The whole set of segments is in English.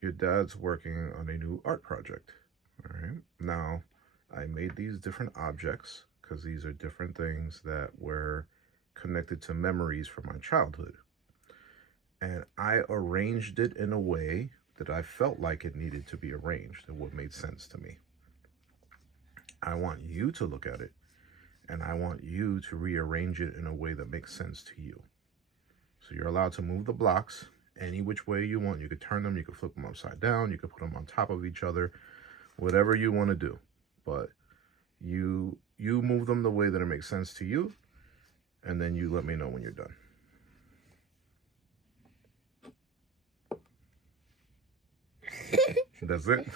your dad's working on a new art project. All right. Now, I made these different objects because these are different things that were connected to memories from my childhood. And I arranged it in a way that I felt like it needed to be arranged and what made sense to me. I want you to look at it and I want you to rearrange it in a way that makes sense to you. So you're allowed to move the blocks any which way you want. You could turn them, you could flip them upside down, you could put them on top of each other, whatever you want to do. But you move them the way that it makes sense to you, and then you let me know when you're done. That's it.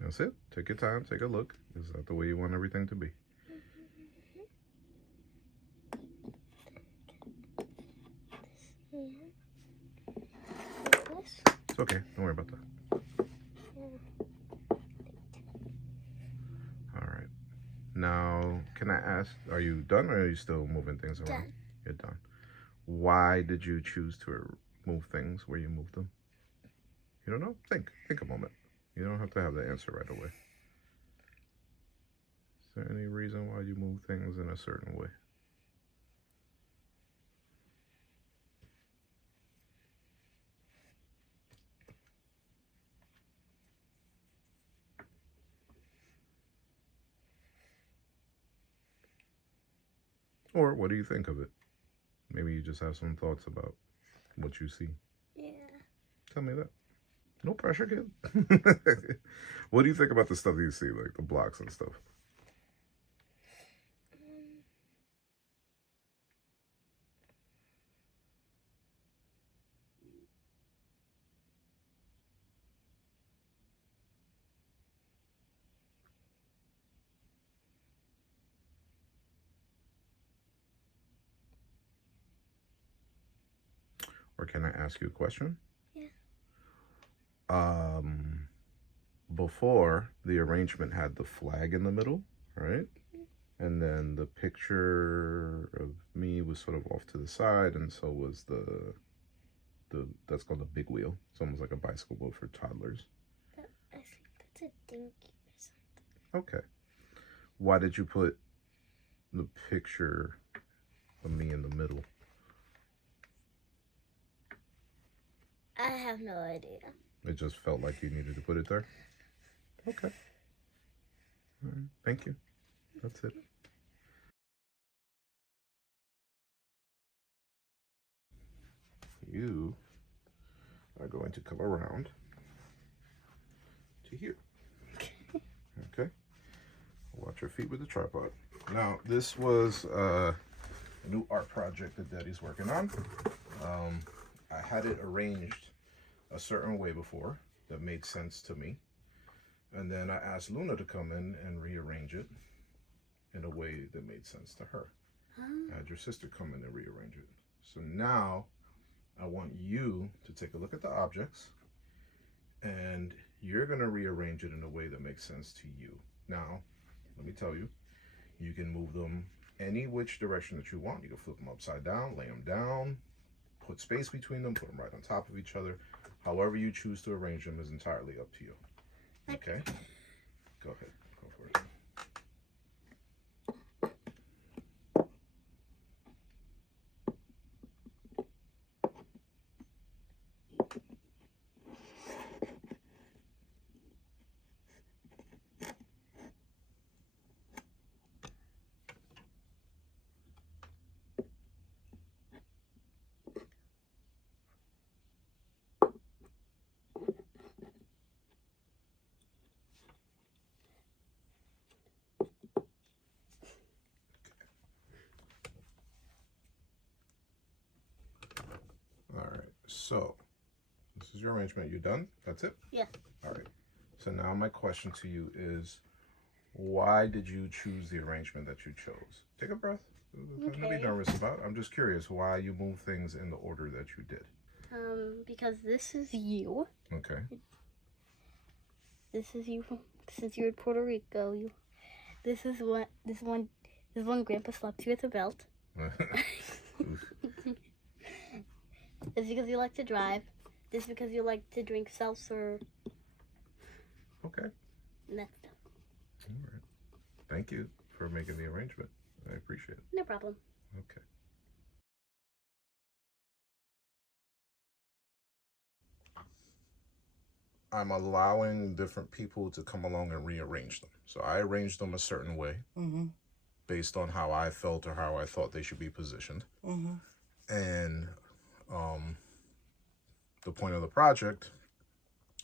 That's it. Take your time, take a look. Is that the way you want everything to be? It's okay. Don't worry about that. All right. Now, can I ask, are you done or are you still moving things around? Done. You're done. Why did you choose to move things where you moved them? You don't know? Think a moment. You don't have to have the answer right away. Is there any reason why you move things in a certain way? Or what do you think of it? Maybe you just have some thoughts about what you see. Yeah. Tell me that. No pressure, kid. What do you think about the stuff that you see, like the blocks and stuff? Or can I ask you a question? Yeah. Before, the arrangement had the flag in the middle, right? And then the picture of me was sort of off to the side, and so was the that's called a big wheel. It's almost like a bicycle boat for toddlers. I think that's a dinky or something. Okay. Why did you put the picture of me in the middle? I have no idea. It just felt like you needed to put it there? Okay. All right. Thank you. That's it. You are going to come around to here. Okay. Watch your feet with the tripod. Now, this was a new art project that Daddy's working on. I had it arranged a certain way before that made sense to me. And then I asked Luna to come in and rearrange it in a way that made sense to her. I had your sister come in and rearrange it. So now I want you to take a look at the objects and you're going to rearrange it in a way that makes sense to you. Now, let me tell you, you can move them any which direction that you want. You can flip them upside down, lay them down, put space between them, put them right on top of each other. However you choose to arrange them is entirely up to you. Okay? Go ahead. Go for it. All right. So, this is your arrangement. You done? That's it? Yeah. All right. So now my question to you is, why did you choose the arrangement that you chose? Take a breath. Nothing to be Okay. nervous about. I'm just curious why you moved things in the order that you did. Because this is you. Okay. This is you from since you're in Puerto Rico. This is what this one Grandpa slapped you with a belt. This is because you like to drive. This is because you like to drink seltzer. Okay. And that's stuff. All right. Thank you for making the arrangement. I appreciate it. No problem. Okay. I'm allowing different people to come along and rearrange them. So I arranged them a certain way based on how I felt or how I thought they should be positioned. And the point of the project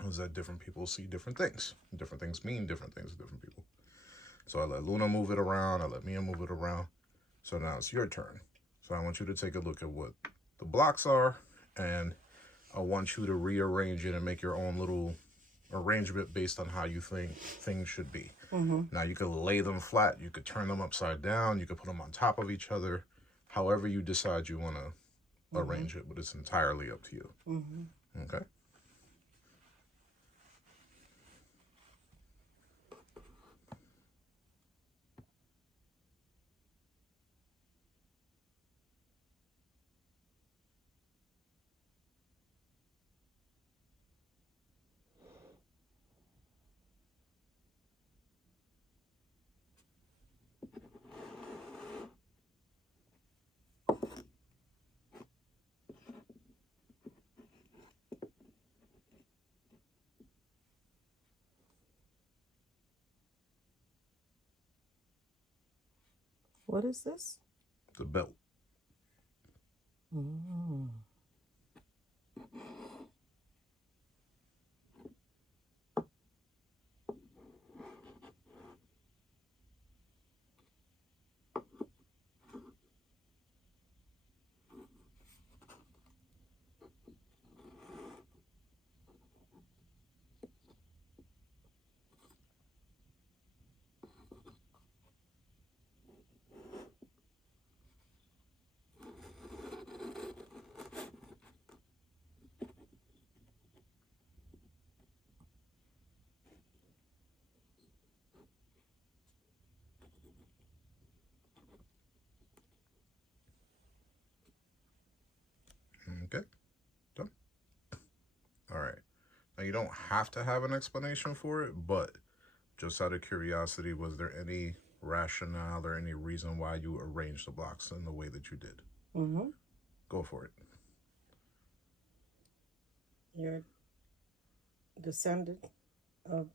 was that different people see different things. Different things mean different things to different people. So I let Luna move it around. I let Mia move it around. So now it's your turn. So I want you to take a look at what the blocks are, and I want you to rearrange it and make your own little arrangement based on how you think things should be. Now you could lay them flat, you could turn them upside down, you could put them on top of each other, however you decide you want to arrange it, but it's entirely up to you. Okay? What is this? The belt. Okay? Done? All right. Now you don't have to have an explanation for it, but just out of curiosity, was there any rationale or any reason why you arranged the blocks in the way that you did? Go for it. You're descendant of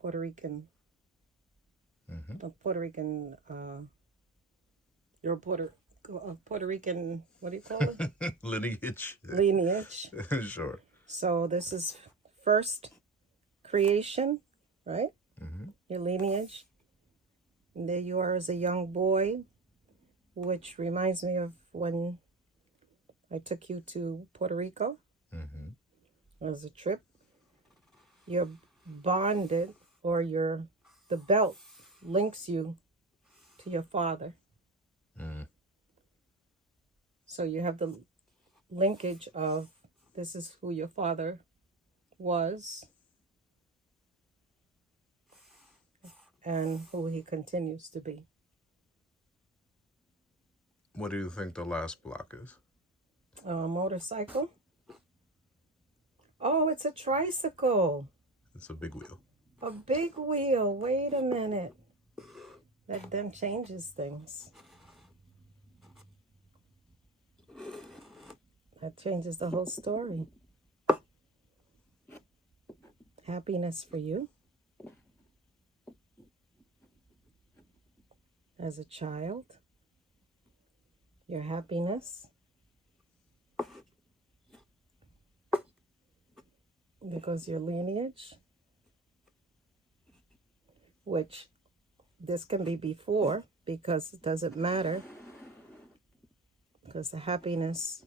Puerto Rican. You're of Puerto Rican. What do you call it? Lineage. Lineage. Sure. So this is first creation, right? Your lineage. And there you are as a young boy, which reminds me of when I took you to Puerto Rico as a trip. You're bonded, or the belt links you to your father. So you have the linkage of this is who your father was and who he continues to be. What do you think the last block is? A motorcycle? Oh, it's a tricycle. It's a big wheel. A big wheel. Wait a minute. That then changes things. That changes the whole story. Happiness for you as a child. Your happiness because your lineage, which this can be before because it doesn't matter, because the happiness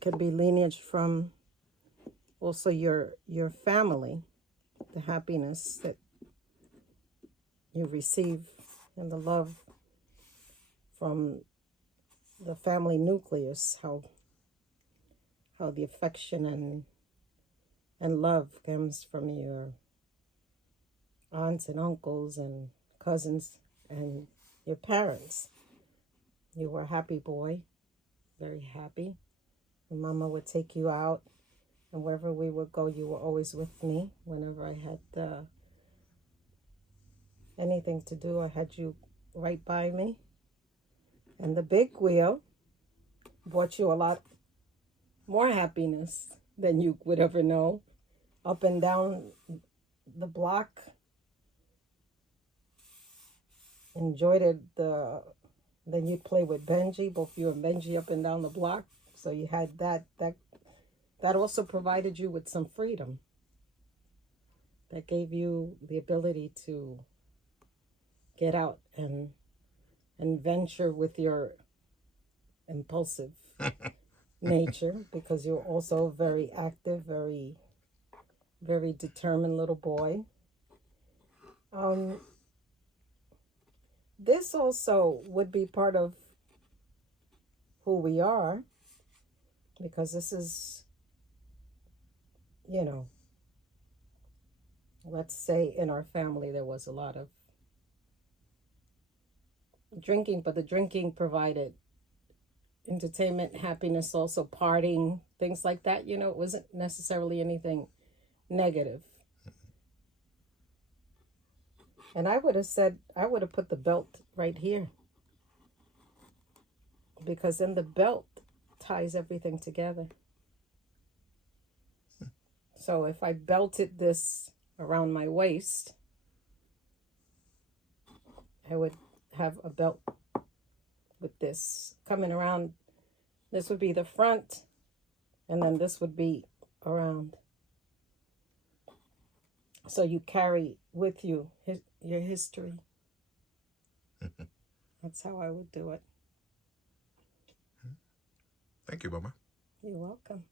can be lineage from also your family, the happiness that you receive and the love from the family nucleus, how the affection and love comes from your aunts and uncles and cousins and your parents. You were a happy boy, very happy. And Mama would take you out, and wherever we would go, you were always with me. Whenever I had anything to do, I had you right by me. And the big wheel brought you a lot more happiness than you would ever know. Up and down the block. Enjoyed it. Then you'd play with Benji, both you and Benji up and down the block. So you had that also provided you with some freedom. That gave you the ability to get out and venture with your impulsive nature, because you're also very active, very, very determined little boy. This also would be part of who we are, because this is, let's say in our family there was a lot of drinking, but the drinking provided entertainment, happiness, also partying, things like that. It wasn't necessarily anything negative. And I would have put the belt right here, because then the belt ties everything together. So if I belted this around my waist, I would have a belt with this coming around. This would be the front, and then this would be around. So you carry with you your history. That's how I would do it. Thank you, Mama. You're welcome.